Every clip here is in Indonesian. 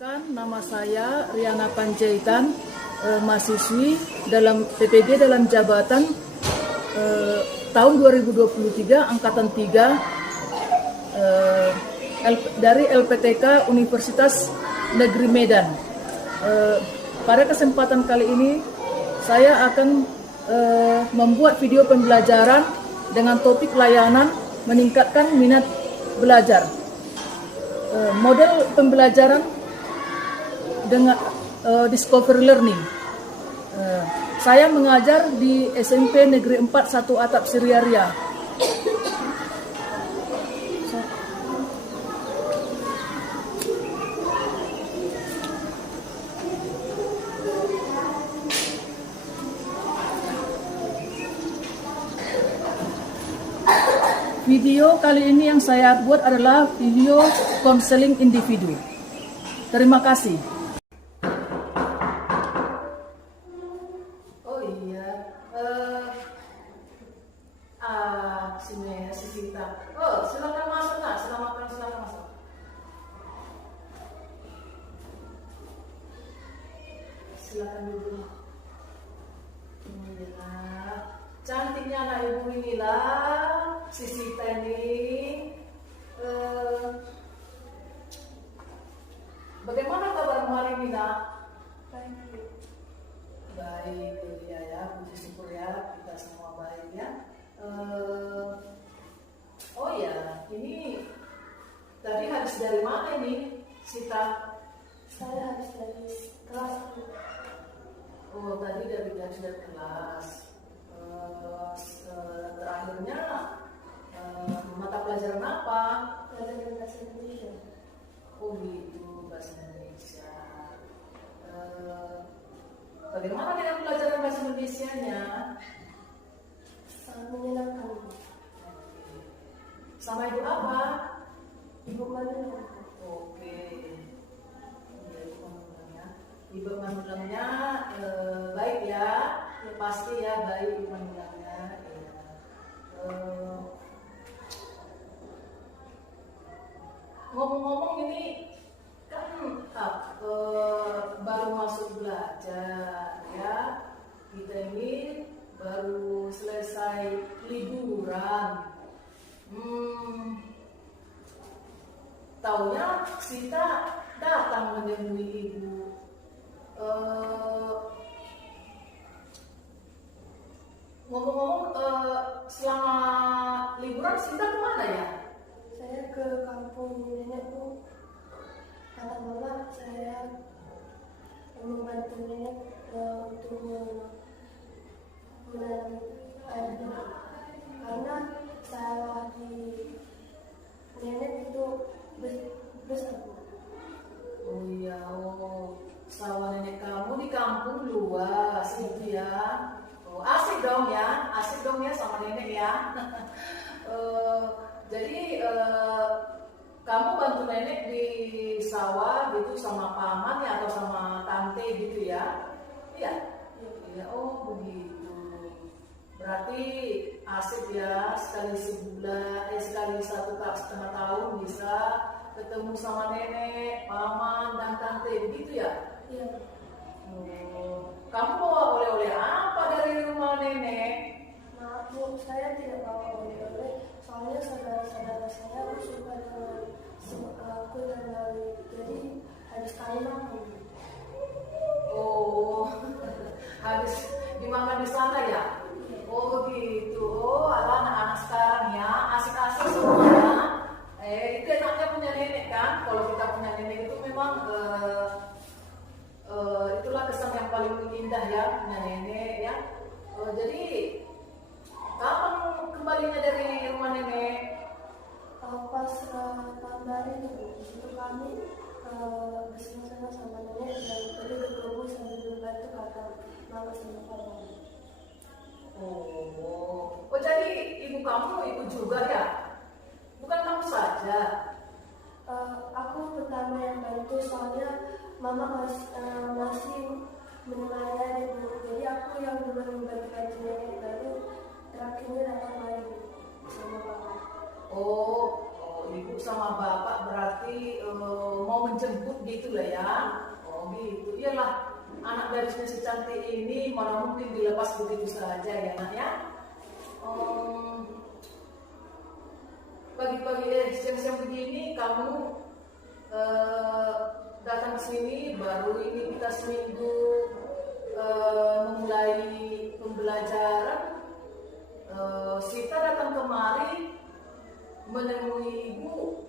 Perkenalkan, nama saya Riana Panjaitan, mahasiswi dalam PPG dalam jabatan tahun 2023 angkatan 3 dari LPTK Universitas Negeri Medan. Pada kesempatan kali ini saya akan membuat video pembelajaran dengan topik layanan meningkatkan minat belajar. Model pembelajaran dengan discovery learning. Saya mengajar di SMP Negeri 4 1 Atap Siriaria. Video kali ini yang saya buat adalah video konseling individu. Terima kasih. Oh iya, sini ya, si Sinta. Oh, silakan masuk nak, silakan masuk. Silakan duduk. Inilah cantiknya anak ibu inilah, si Sinta ini. Bagaimana kabar hari ini nak? Baik, ya, puji syukur ya, kita semua baik ya. Oh ya, ini tadi habis dari mana ini, Sita? Saya habis dari kelas. Oh, tadi dari kelas. Terakhirnya mata pelajaran apa? Pelajaran bahasa Indonesia. Oh gitu, bahasa Indonesia. Bagaimana dengan pelajaran bahasa Indonesianya? Sangat menyenangkan. Sama ibu apa? Ibu Manu. Oke. Ya, ibu Manulangnya. Ibu Manulangnya baik ya. Ya pasti ya baik ibu Manulangnya. Ya. Ngomong-ngomong ini kan baru masuk belajar ya, kita ini baru selesai liburan. Taunya Sita datang menemui ibu. Ngomong-ngomong, selama liburan Sita kemana ya? Saya ke kampung nenekku. Kata mama saya membantu nenek untuk menanam air karena sawah di nenek itu besar. Oh iya, sawah nenek kamu di kampung luas gitu ya. Oh, asik dong ya sama nenek ya. Jadi kamu bantu nenek di sawah gitu sama paman ya atau sama tante gitu ya? Iya. Iya. Oh begitu. Berarti asik ya, sekali sebulan, sekali 1,5 tahun bisa ketemu sama nenek, paman dan tante begitu ya? Iya. Kamu bawa oleh-oleh apa dari rumah nenek? Maaf Bu, saya tidak bawa oleh-oleh. Soalnya saudara-saudara saya suka dengan aku dan Lali, jadi harus kali makan. Oh, habis dimakan di sana ya? Oh gitu. Oh, ada anak-anak sekarang ya, asik-asik semuanya. Itu enaknya punya nenek kan? Kalau kita punya nenek itu memang itulah kesan yang paling indah ya, punya nenek ya. Jadi kapan kembalinya dari rumah nenek? Pas tahun baru itu kami bersama-sama sama nenek dan pergi ke kebun sambil membantu kakak mama sama papa. Oh, jadi ibu kamu ikut juga ya? Bukan kamu saja? Aku pertama yang bantu soalnya mama masih menemani ibu, jadi aku yang dulu membantu nenek baru terakhirnya datang lagi sama papa. Oh, ibu sama bapak berarti mau menjemput gitu lah ya. Oh gitu, iyalah anak gadisnya si cantik ini mana mungkin dilepas begitu saja ya nak ya. Pagi-pagi siang-siang begini kamu datang ke sini, baru ini kita seminggu memulai pembelajaran. Sita datang kemari menemui ibu,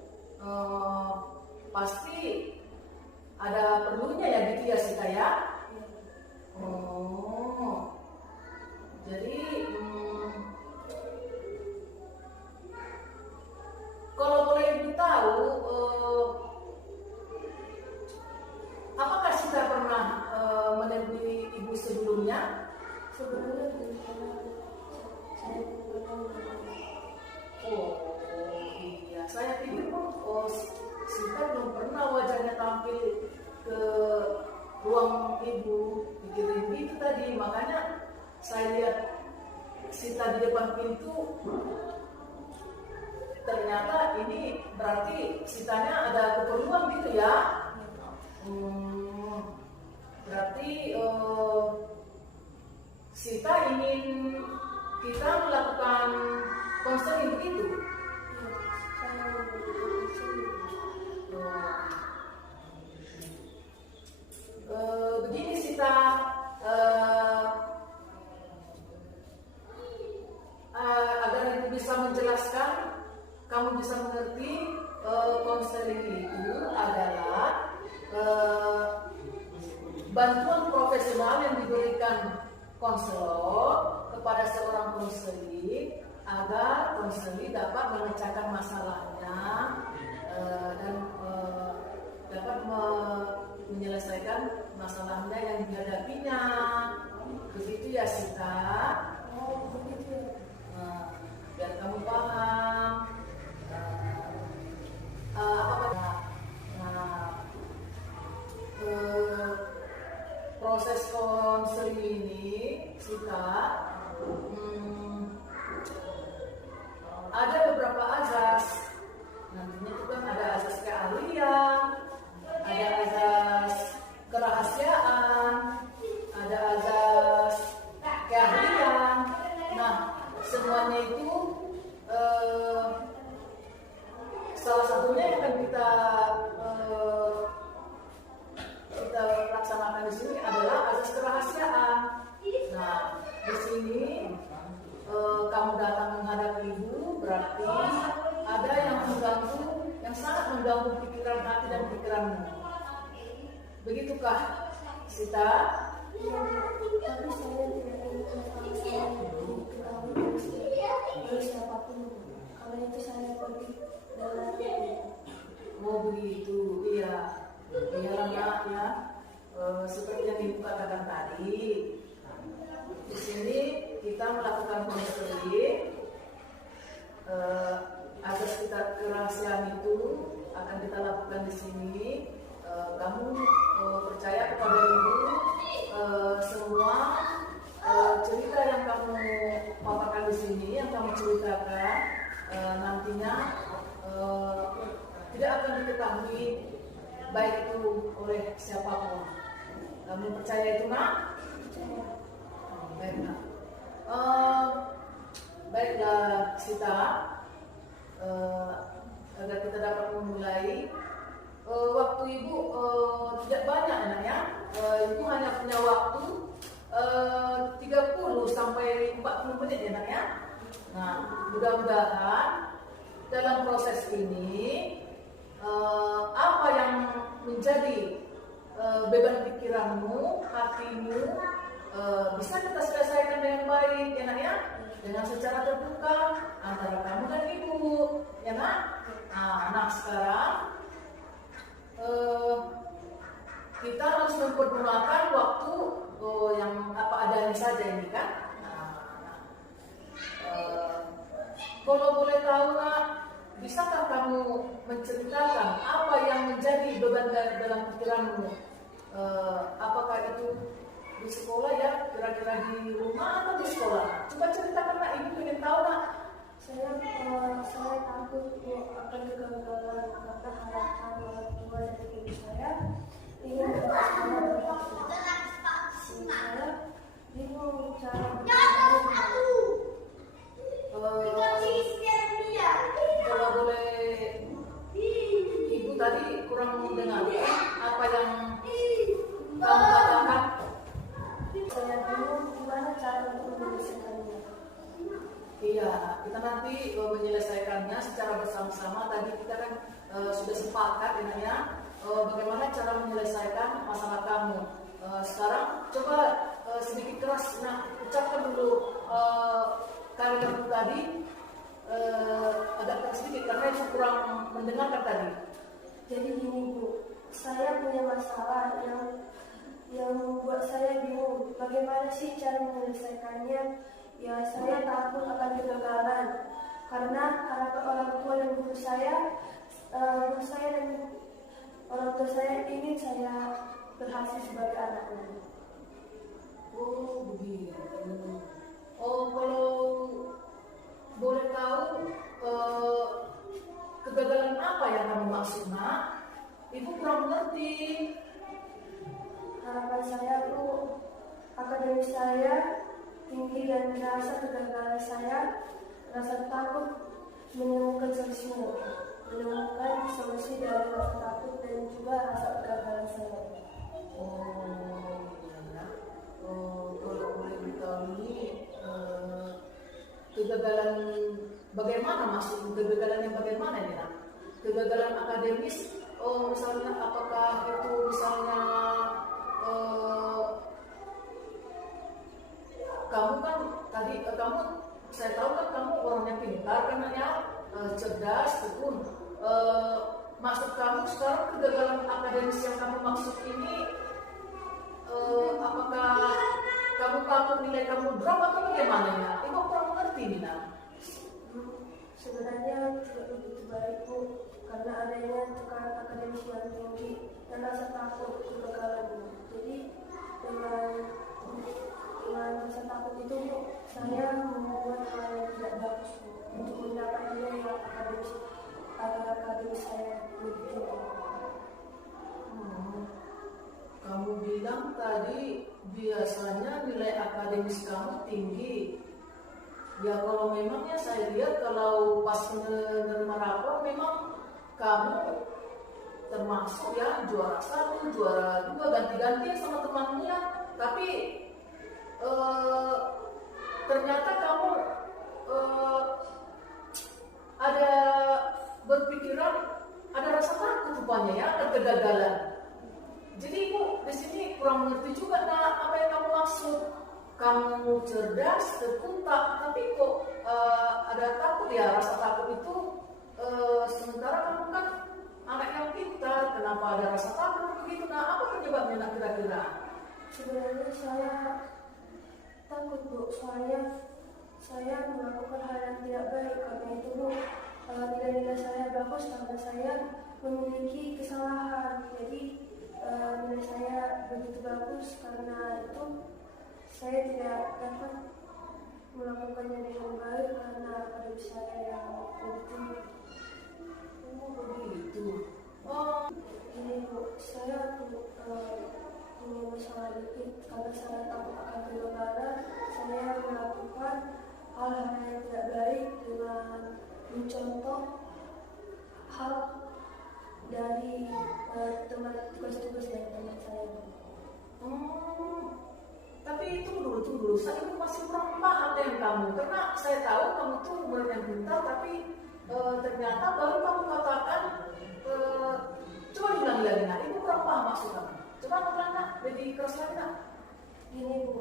pasti ada perlunya ya gitu ya Sita ya. Oh, jadi kalau boleh ibu tahu, apakah Sita pernah menemui ibu sebelumnya? Sebelumnya belum pernah, saya belum pernah. Oh iya, saya pikir Sita belum pernah wajahnya tampil ke ruang ibu, pikirin itu tadi, makanya saya lihat Sita di depan pintu, ternyata ini berarti Sitanya ada keperluan gitu ya. Berarti Sita ingin kita melakukan konseling begitu. Begini Sita, agar ibu bisa menjelaskan, kamu bisa mengerti, konseling itu adalah bantuan profesional yang diberikan konselor kepada seorang konseling agar konseling dapat memecahkan masalahnya dan dapat menyelesaikan masalahnya yang dihadapinya. Begitu ya Sita. Oh begitu. Biar kamu paham proses konseling ini Sita, ada beberapa azas. Nantinya itu kan ada azas keahlian, ada azas kerahasiaan, ada azas keahlian. Nah, semuanya itu salah satunya yang akan kita laksanakan di sini adalah azas kerahasiaan. Nah, di sini kamu datang menghadap ibu, berarti ada yang mengganggu, yang sangat mengganggu pikiran hati dan pikiranmu. Begitukah, Sita? Tapi saya tidak ingin diketahui oleh siapapun. Karena itu saya pergi dalam. Oh begitu, iya. Iyalah nak ya. Seperti yang ibu katakan tadi, di sini kita melakukan konseling. Azas kita kerahasiaan itu akan kita lakukan di sini. Kamu percaya kepada ibu, semua cerita yang kamu paparkan di sini, yang kamu ceritakan nantinya tidak akan diketahui baik itu oleh siapapun. Kamu percaya itu nak? Baik nak. Baiklah Sita, agar kita dapat memulai. Waktu ibu tidak banyak nak ya. Ibu hanya punya waktu 30 sampai 40 menit ya nak ya. Nah, mudah-mudahan dalam proses ini apa yang menjadi beban pikiranmu, hatimu bisa kita selesaikan dengan baik ya nak ya, dengan secara terbuka antara kamu dan ibu ya nak. Nah sekarang kita harus mempergunakan waktu yang apa adanya saja ini kan. Kalau boleh tahu nak, bisakah kamu menceritakan apa yang menjadi beban dalam pikiranmu? Apakah itu di sekolah ya, kira-kira di rumah atau di sekolah? Coba ceritakan nak, ibu ingin tahu nak Saya takut Bu, akan kegagalan karena harapan orang tua dan ibu saya ingin membuat saya berhasil. Saya bingung cara Kalau boleh, ibu tadi kurang mendengar apa yang kamu katakan. saya bingung gimana cara untuk menyelesaikannya. Iya, kita nanti menyelesaikannya secara bersama-sama. Tadi kita kan sudah sepakat ya, bagaimana cara menyelesaikan masalah kamu. Sekarang coba sedikit keras, ucapkan dulu kalimat tadi agak keras sedikit karena itu kurang mendengarkan tadi. Jadi gini Bu, saya punya masalah yang membuat saya bingung. Bagaimana sih cara menyelesaikannya? Ya, saya takut akan kegagalan karena harapan orang tua dan guru saya dan orang tua saya ingin saya berhasil sebagai anaknya. Oh begitu. Oh, kalau boleh tahu kegagalan apa yang kamu maksud, Nak? Ibu kurang mengerti. Harapan saya Bu, akademis saya tinggi dan rasa kegagalan saya, rasa takut menemukan solusi dari rasa takut dan juga rasa kegagalan saya. Oh iya. Kalau boleh diketahui kegagalan bagaimana, maksud kegagalan yang bagaimana ini, Nak? Kegagalan akademis, misalnya apakah itu misalnya kamu kan tadi saya tahu kan kamu orangnya pintar karena cerdas, tekun. Maksud kamu sekarang kegagalan akademis yang kamu maksud ini apakah kamu takut nilai kamu drop atau bagaimana ya? Ibu kurang mengerti nih, Nak. Sebenarnya tidak begitu baik Bu, karena adanya tekanan akademis yang tinggi dan rasa takut kegagalan Bu. Jadi dengan rasa takut itu Bu, saya membuat hal yang tidak bagus Bu, untuk mendapat nilai yang akademis agar akademis saya lebih tinggi. Kamu bilang tadi biasanya nilai akademis kamu tinggi. Ya kalau memangnya saya lihat kalau pas menerima rapor memang kamu termasuk ya juara 1, juara 2, ganti-gantian sama temannya. Tapi ternyata kamu ada berpikiran, ada rasa takut rupanya ya, ada kegagalan. Jadi Ibu di sini kurang mengerti juga apa yang kamu maksud. Kamu cerdas, tekun, tapi kok ada takut ya, rasa takut itu sementara kamu kan anak yang pintar, kenapa ada rasa takut begitu? Nah, apa penyebabnya Nak kira-kira? Sebenarnya saya takut Bu, soalnya saya melakukan hal yang tidak baik. Karena itu Bu, nilai-nilai saya bagus karena saya memiliki kesalahan. Jadi nilai saya begitu bagus karena itu saya tidak dapat melakukannya dengan baik karena akademis saya yang lebih tinggi. Oh begitu. Ini Bu, saya punya masalah dikit karena saya takut akan kegagalan. Saya melakukan hal-hal yang tidak baik dengan mencontoh hal dari tugas-tugas dari teman saya. Tapi tunggu dulu, saya masih kurang paham dengan kamu karena saya tahu kamu tuh murid yang pintar, tapi ternyata baru kamu katakan coba diulang lagi, Nak. Ibu kurang paham maksud kamu. Coba ulang, Nak, lebih keras lagi, Nak. Gini Bu,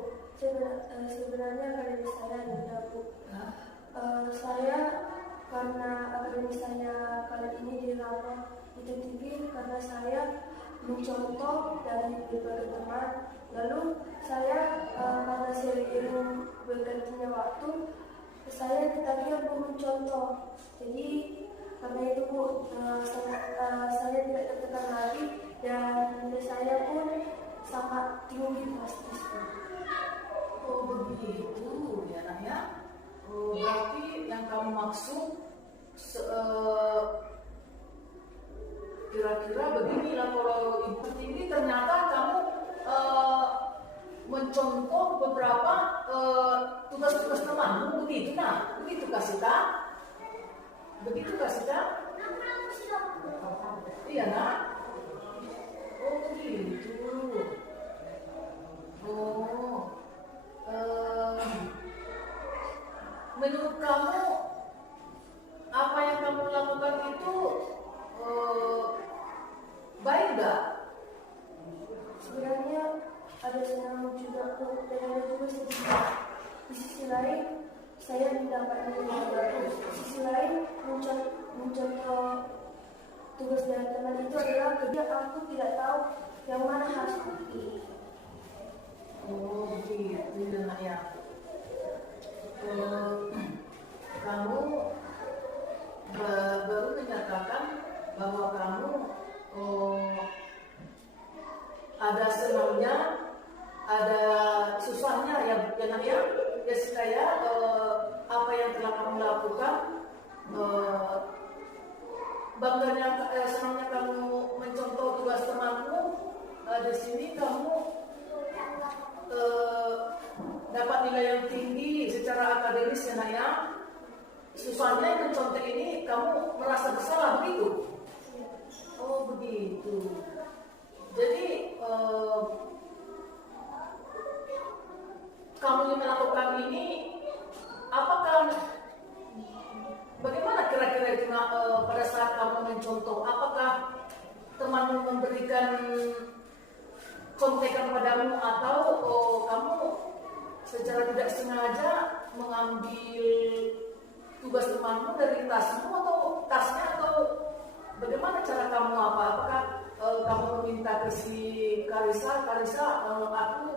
sebenarnya akademis saya rendah Bu. Saya karena akademis saya kali ini dirapor itu tinggi karena saya mencontoh dari berbagai teman. Lalu saya karena seiring bergantinya waktu, saya ketagihan Bu mencontoh. Jadi karena itu Bu, saya tidak tertekan lagi dan nilai saya pun sangat tinggi drastis. Oh begitu ya, Nak ya. Oh, berarti yang yang kamu maksud kira-kira beginilah, kalau ibu tinggi ternyata kamu mencontoh beberapa tugas-tugas temanmu, begitu nah, begitu Kasita, begitu Kasita, iya nak, oh begitu, oh, menurut kamu apa yang kamu lakukan itu baik nggak? Sebenarnya ada senang juga dan ada juga sedih. Di sisi lain saya mendapat nilai bagus. Di sisi lain mencontoh tugas dari teman itu adalah ketika aku tidak tahu yang mana harus pilih. Oh begitu nak ya. Kamu baru menyatakan bahwa kamu ada senangnya, ada susahnya ya nak ya. Ya saya apa yang telah kamu lakukan, bangganya senangnya kamu mencontoh tugas temanmu. Di sini kamu dapat nilai yang tinggi secara akademis ya nak ya. Susahnya mencontoh ini kamu merasa bersalah begitu? Oh begitu. Jadi kamu yang melakukan ini, apakah bagaimana kira-kira itu pada saat kamu mencontoh? Apakah temanmu memberikan contekan padamu atau kamu secara tidak sengaja mengambil tugas temanmu dari tasmu atau tasnya, atau bagaimana cara kamu apa? Apakah kamu meminta ke si Karisa, aku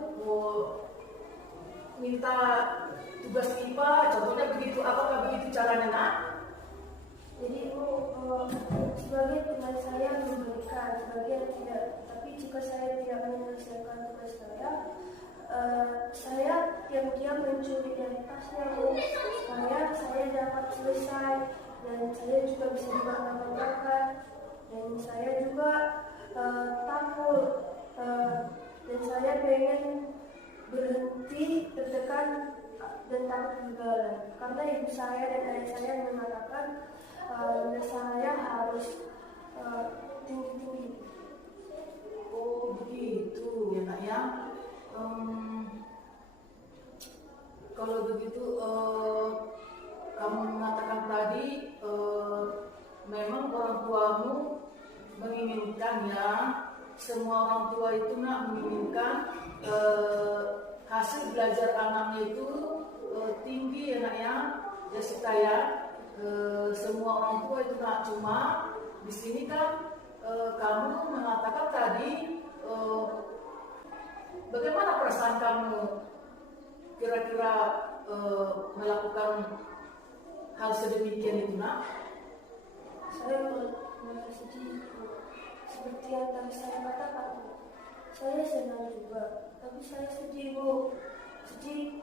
minta tugas IPA, contohnya begitu, apakah begitu caranya nak? Jadi sebagai teman saya memberikan, sebagian tidak. Tapi jika saya tidak menyelesaikan tugas saya diam-diam mencuri dari tasnya supaya saya dapat selesai, dan saya juga bisa dibanggakan, dan saya juga takut, dan saya pengen berhenti tertekan dan takut kegagalan karena ibu saya dan ayah saya mengatakan nilai saya harus tinggi-tinggi. Oh begitu ya nak ya. Kalau begitu kamu mengatakan tadi memang orang tuamu menginginkan ya, semua orang tua itu nak menginginkan hasil belajar anaknya itu tinggi ya nak ya. Ya supaya semua orang tua itu nak, cuma di sini kan kamu mengatakan tadi bagaimana perasaan kamu kira-kira melakukan hal sedemikian itu nak? Saya merasa sedih, seperti yang tadi saya katakan. Saya senang juga, tapi saya sedih Bu. Sedih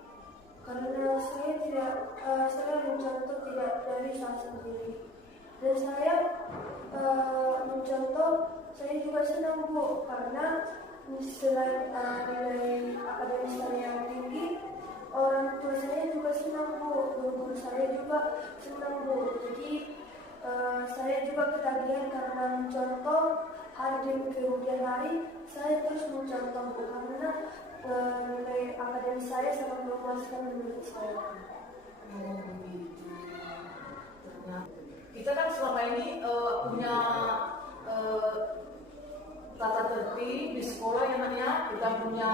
karena saya mencontoh tidak dari saya sendiri, dan saya mencontoh. Saya juga senang Bu, karena selain nilai akademis saya yang tinggi, orang tua saya juga senang Bu, guru-guru saya juga senang Bu. Jadi saya juga ketagihan karena mencontoh. Hari demi kemudian hari saya terus mencontoh Bu, karena nilai akademis saya sangat memuaskan menurut saya. Nah, kita kan selama ini punya tata tertib di sekolah ya nak ya. Kita punya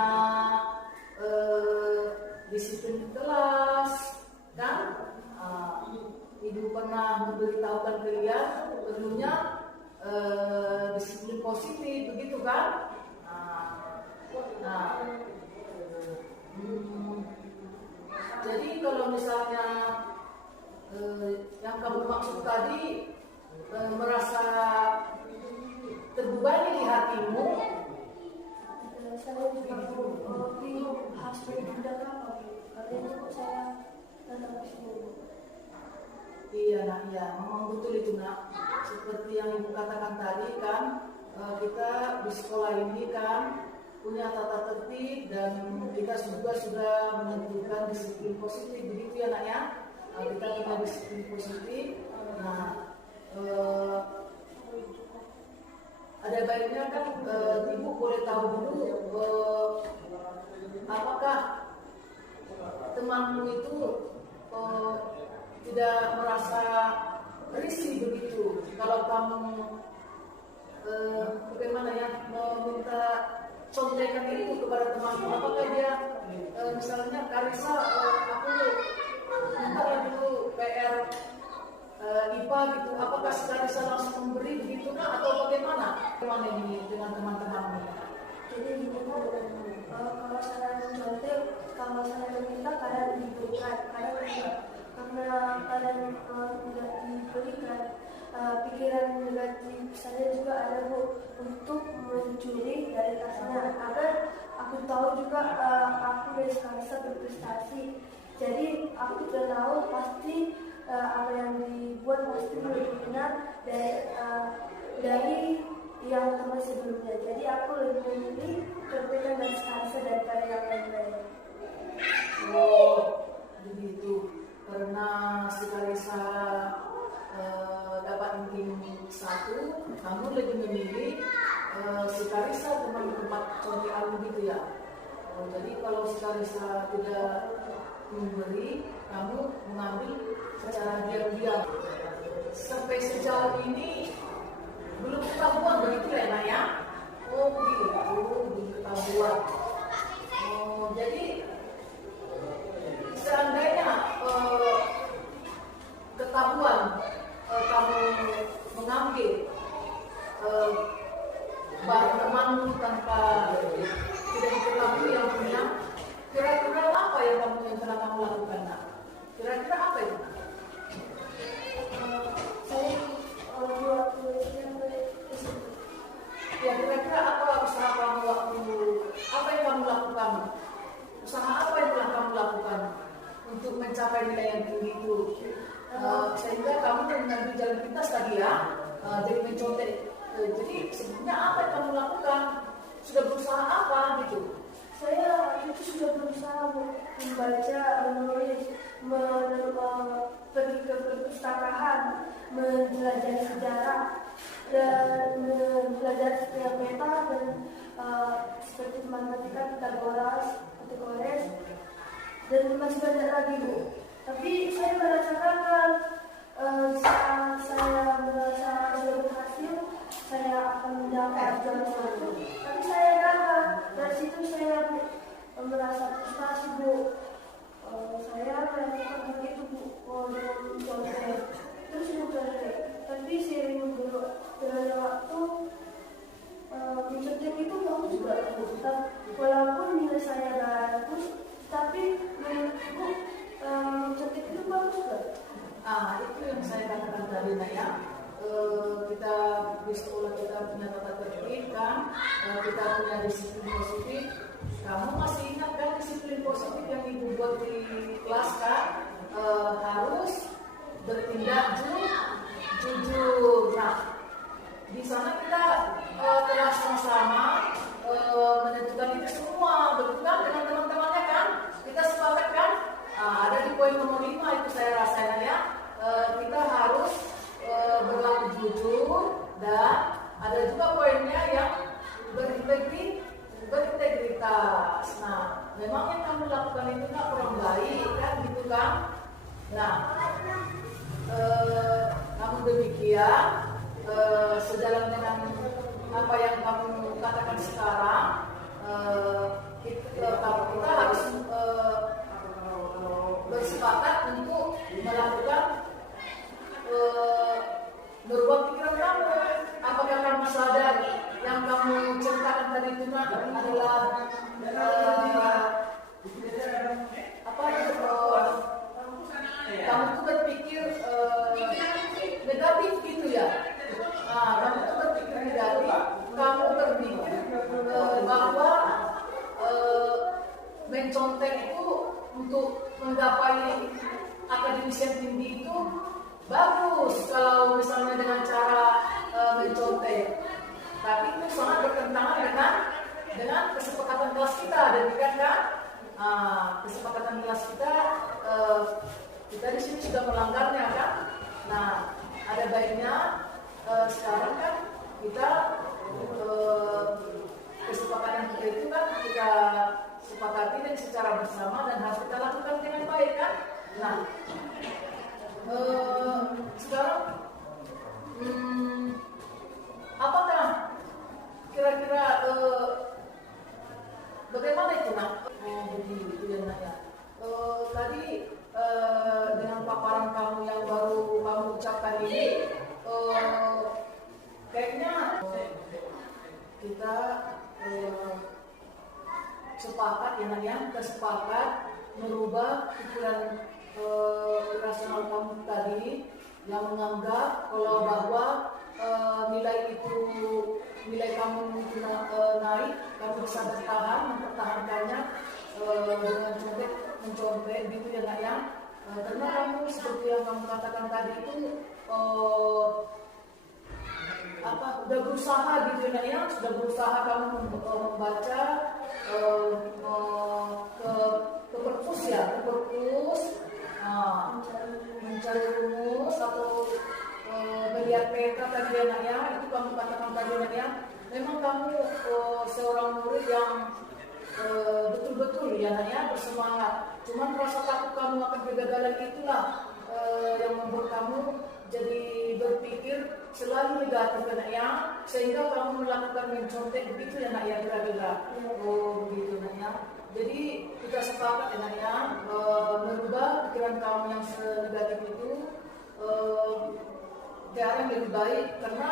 disiplin kelas kan. Ibu pernah memberitahukan kalian perlunya disiplin positif begitu kan. Jadi kalau misalnya yang kamu maksud tadi merasa terbebani di hatimu, saya juga bingung harus bertindak apa, karena itu saya datang ke sini. lagi kan, kita di sekolah ini kan punya tata tertib dan kita juga sudah menentukan disiplin positif, begitu ya nak ya. Kita punya disiplin positif. Nah, ada baiknya kan ibu boleh tahu dulu apakah temanmu itu tidak merasa risih begitu kalau kamu bagaimana ya meminta contekan itu kepada temanmu. Apakah dia misalnya Karissa, aku minta dulu PR IPA gitu, apakah Karissa langsung memberi begitu nah, atau bagaimana? Bagaimana ini dengan teman-temanmu? Jadi gini kalau saya mencontek, kalau saya meminta kalian diberikan, karena kalian tidak diberikan, pikiran negatif saya juga ada Bu untuk mencuri dari tasnya agar aku tahu juga aku dari Karissa berprestasi. Jadi aku sudah tahu pasti apa yang dibuat pasti lebih benar dari yang teman sebelumnya. Jadi aku lebih memilih contekan dari Karissa daripada yang lain-lain. Oh, begitu. Karena si Karissa dapat ranking 1, kamu lebih memilih si Karissa teman tempat contekan gitu ya. Jadi kalau si Karissa tidak memberi, kamu mengambil secara diam-diam. Sampai sejauh ini belum ketahuan begitu ya Naya? Oh begitu, belum ketahuan. Jadi seandainya ketahuan kamu mengambil barang temanmu tanpa tidak diketahui yang punya, kira-kira apa yang telah kamu lakukan nak? Kira-kira apa itu? Saya buat tulisan Ya kira-kira apa usaha kamu apa yang kamu lakukan? Usaha apa yang telah kamu lakukan untuk mencapai nilai yang tinggi itu? Sehingga kamu mengambil jalan pintas tadi ya, jadi mencontek. Jadi sebenarnya apa yang kamu lakukan? Sudah berusaha apa gitu? Saya itu sudah berusaha membaca, menulis, pergi ke perpustakaan, mempelajari sejarah dan belajar setiap peta dan seperti matematika, Pitagoras, dan masih banyak lagi Bu. Tapi saya merasakan saat saya merasa sudah berhasil, saya akan mendapat juara 1. Tapi saya gagal. Dari situ saya merasa frustasi Bu. Saya melakukan begitu Bu dengan contek. Terus contek. Tapi seiring berjalannya waktu, mencontek itu bagus juga Bu. Walaupun nilai saya bagus, tapi menurutku mencontek itu bagus juga. Itu yang saya katakan tadi nak ya. Kita di sekolah kita punya tata tertib kan, kita punya disiplin positif. Kamu masih ingat kan disiplin positif yang ibu buat di kelas kan? Harus bertindak jujur. Nah, di sana kita telah sama-sama menentukan itu semua, betul kan dengan teman-temannya kan? Kita sepakat kan? Ada di poin nomor 5 itu saya rasakan ya. Kita harus berlaku jujur dan ada juga poinnya yang berintegritas. Nah, memang yang kamu lakukan itu nggak kurang baik kan, gitu kan? Nah, namun demikian sejalan dengan apa yang kamu katakan sekarang, kita harus bersepakat untuk melakukan merubah pikiran kamu. Apakah kamu sadar yang kamu ceritakan tadi itu adalah kamu tuh berpikir negatif gitu ya? Kamu tuh berpikir negatif, kamu berpikir bahwa mencontek itu untuk menggapai akademis yang tinggi itu bagus kalau misalnya dengan cara mencontek. Tapi itu sangat bertentangan dengan kesepakatan kelas kita, demikian kan? Kesepakatan kelas kita, kita di sini sudah melanggarnya kan? Nah, ada baiknya sekarang kan kita kesepakatan kita itu kan kita sepakati dan secara bersama dan harus kita lakukan dengan baik kan? Nah, sekarang apakah kira-kira bagaimana itu nak? Begitu ya nak ya. Tadi dengan paparan kamu yang baru kamu ucapkan ini, kayaknya kita sepakat ya nak ya, kita sepakat merubah pikiran rasional kamu tadi yang menganggap kalau bahwa nilai kamu naik, kamu bisa bertahan, mempertahankannya dengan mencontek gitu ya nak ya. Karena kamu seperti yang kamu katakan tadi itu udah berusaha gitu ya nak ya, sudah berusaha kamu membaca ke perpus ya, ke perpus mencari rumus atau melihat peta tadi ya nak ya, itu kamu katakan tadi ya nak ya. Memang kamu seorang murid yang betul-betul ya nak ya, bersemangat. Cuman rasa takut kamu akan kegagalan itulah yang membuat kamu jadi berpikir selalu negatif ya nak ya, sehingga kamu melakukan mencontek begitu ya nak ya, kira-kira. Begitu nak ya. Jadi kita sepakat ya nak ya, merubah pikiran kamu yang negatif itu ke arah yang lebih baik, karena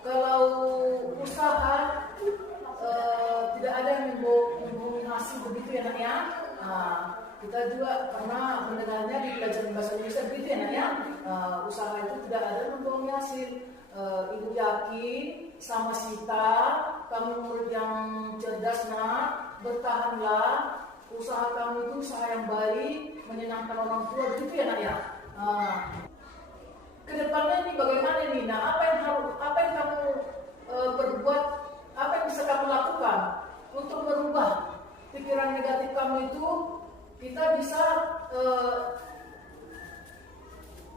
kalau usaha tidak ada yang mendominasi begitu ya nak ya. Kita juga pernah mendengarnya di pelajaran bahasa Indonesia begitu ya nak ya. Usaha itu tidak ada membohongi hasil. Ibu yakin sama Sita, kamu murid yang cerdas nak, bertahanlah. Usaha kamu itu usaha yang baik, menyenangkan orang tua begitu ya nak ya. Kedepannya ini bagaimana nih? Nah, apa yang kamu perbuat, apa yang bisa kamu lakukan untuk merubah pikiran negatif kamu itu? Kita bisa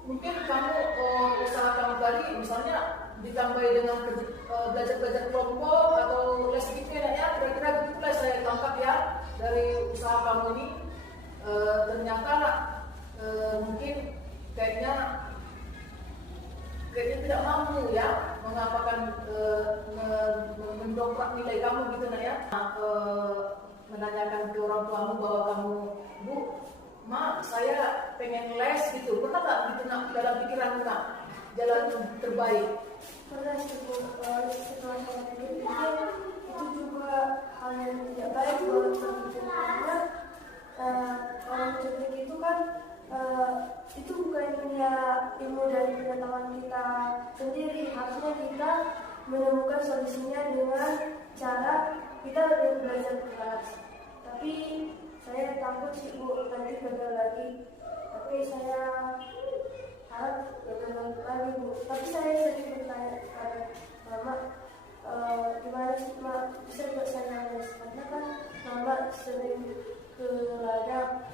mungkin kamu usaha kamu tadi misalnya ditambah dengan belajar kelompok atau les gitu ya, kira-kira begitulah saya tangkap ya dari usaha kamu ini. Ternyata mungkin kayaknya tidak mampu ya mengapakan mendongkrak nilai kamu gitu nak ya. Menanyakan ke orang tuamu bahwa kamu, Bu, Ma, saya pengen les gitu, pernah nggak gitu nak dalam pikiran nak jalan terbaik? Pernah setelah saya pikir itu juga hal yang tidak baik buat karena kalau mencontek itu kan itu bukan punya ilmu dari pengetahuan kita sendiri. Harusnya kita menemukan solusinya dengan cara kita belajar keras. Tapi saya takut sih Bu, nanti gagal lagi. Tapi saya harap gagal lagi Bu. Tapi saya sering bertanya kepada Mama, gimana sih Ma bisa buat saya les? Karena kan Mama sering ke ladang,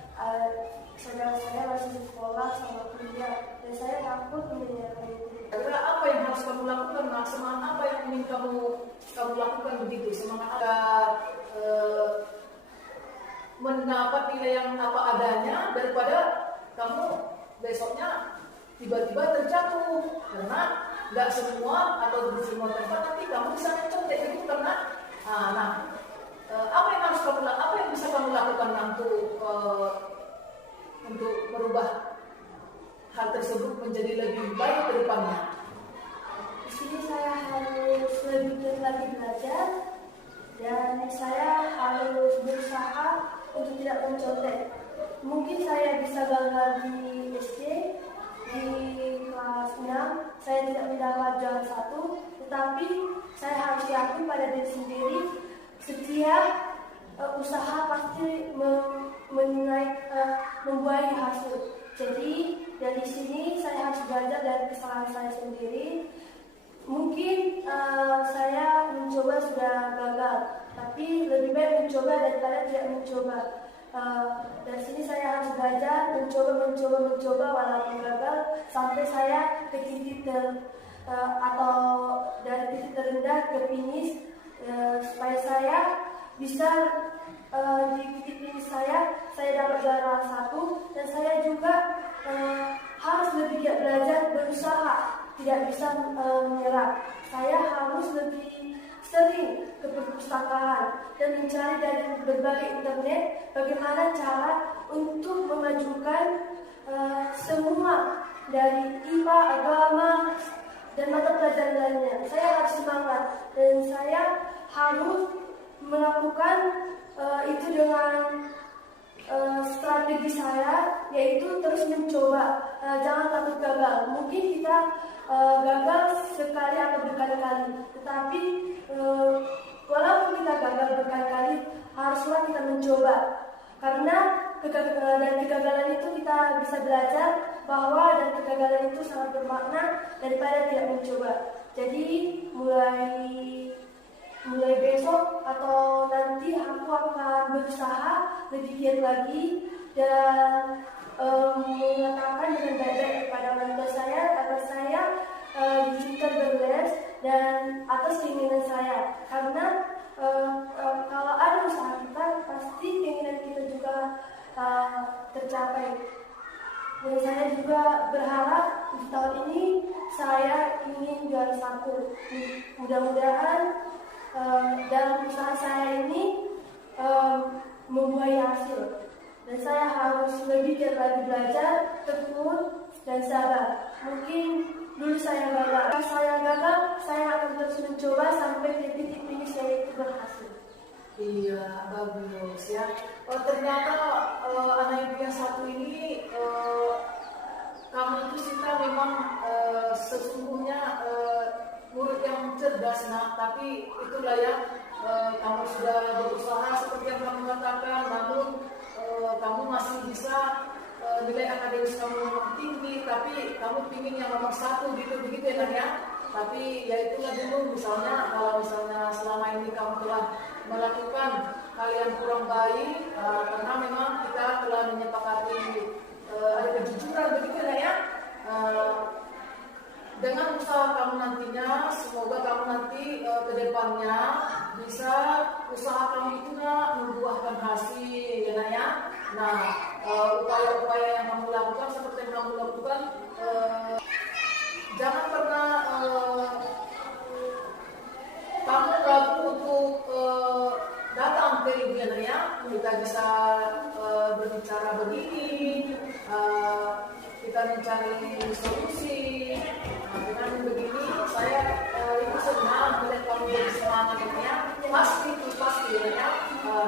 saudara saya masih di sekolah sama kuliah, dan saya takut mendengarkan itu. Kira apa yang harus kamu lakukan? Nah, semangat apa yang ingin kamu lakukan begitu? Semangat ada mendapat nilai yang apa adanya daripada kamu besoknya tiba-tiba terjatuh, karena nggak semua atau di semua tempat nanti kamu bisa mencontek itu karena apa yang harus kamu lakukan? Apa yang bisa kamu lakukan untuk merubah hal tersebut menjadi lebih baik ke depannya? Di sini saya harus lebih lagi belajar dan saya harus berusaha untuk tidak mencontek. Mungkin saya bisa gagal di SD, di kelas 6 saya tidak mendapat juara 1, tetapi saya harus yakin pada diri sendiri, setiap usaha pasti membuahkan hasil. Jadi dari sini saya harus belajar dari kesalahan saya sendiri. Mungkin saya mencoba sudah gagal, tapi lebih baik mencoba daripada tidak mencoba. Dari sini saya harus belajar mencoba walaupun gagal sampai saya ke titik atau dari titik terendah ke finish, supaya saya bisa di titik finish saya dapat juara 1, dan saya juga harus lebih giat belajar, berusaha, tidak bisa menyerah. Saya harus lebih sering ke perpustakaan dan mencari dari berbagai internet bagaimana cara untuk memajukan semua dari IPA, agama, dan mata pelajaran lainnya. Saya harus semangat dan saya harus melakukan itu dengan strategi saya, yaitu terus mencoba, jangan takut gagal. Mungkin kita gagal sekali atau berkali-kali, tetapi walaupun kita gagal berkali-kali, haruslah kita mencoba, karena dari kegagalan itu kita bisa belajar bahwa dan kegagalan itu sangat bermakna daripada tidak mencoba. Jadi mulai besok atau nanti aku akan berusaha lebih giat lagi dan mengatakan dengan baik-baik kepada orang tua saya agar saya diizinkan berles dan atas keinginan saya, karena kalau ada usaha kita pasti keinginan kita juga tercapai. Dan saya juga berharap di tahun ini saya ingin juara 1. Mudah-mudahan dalam usaha saya ini membuahkan hasil, dan saya harus lebih giat lagi belajar, tekun, dan sabar. Mungkin dulu saya gagal, saya akan terus mencoba sampai ke titik finish saya itu berhasil. Iya, bagus ya. Ternyata anak ibu yang satu ini, kamu itu Sinta memang sesungguhnya murid yang cerdas, nak. Tapi itulah ya, kamu sudah berusaha seperti yang kamu katakan, namun kamu masih bisa nilai akademis kamu nomor tinggi, tapi kamu ingin yang nomor 1 gitu begitu ya, nak ya. Tapi ya itulah dulu, misalnya kalau misalnya selama ini kamu telah melakukan hal yang kurang baik, karena memang kita telah menyepakati ada kejujuran begitu ya. Dengan usaha kamu nantinya, semoga kamu nanti ke depannya bisa usaha kamu itu membuahkan hasil ya, nak ya. Nah, upaya-upaya yang kamu lakukan seperti yang kamu lakukan, jangan pernah kamu ragu untuk datang ke ibu ya. Kita bisa berbicara begini, kita mencari solusi. Dengan begini saya itu senang melihat kamu jadi semangat ya. Pasti ya,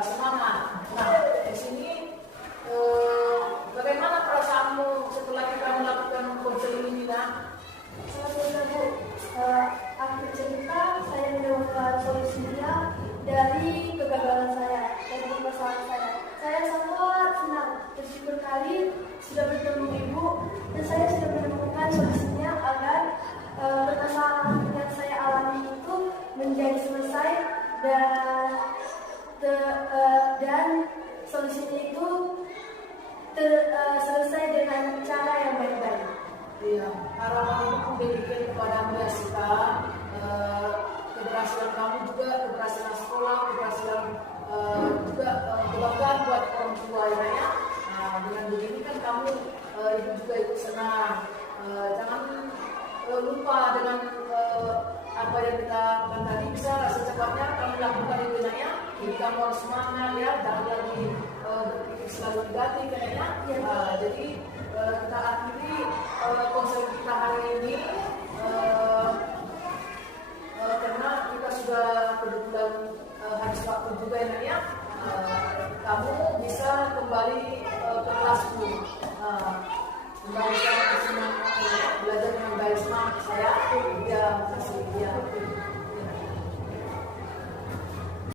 semangat. Nah, di sini bagaimana perasaanmu setelah kita melakukan konseling ini, nak? Saya Bu, akhir cerita saya menemukan solusinya dari kegagalan saya, dari permasalahan saya. Saya sangat senang, bersyukur kali sudah bertemu Ibu, dan saya sudah menemukan solusinya agar permasalahan yang saya alami itu menjadi selesai, dan solusinya itu selesai dengan cara yang baik-baik. Iya, harapan ini pun diberikan kepada Mbak Sita, keberhasilan kamu juga, keberhasilan sekolah, keberhasilan juga kebanggaan buat orang tua ya. Nah, dengan begini kan kamu ibu juga ikut senang. Jangan lupa dengan apa yang kita lakukan tadi, bisa secepatnya kamu lakukan itu ya. Jadi kamu harus semangat ya, jangan lagi berpikir selalu negatif ya. Jadi kita akhiri konsep kita hari ini, karena kita sudah kebetulan habis waktu juga ya. Kamu bisa kembali ke kelasmu, kembali ke semangat belajar dengan baik, semangat saya. Ya, terima kasih ya.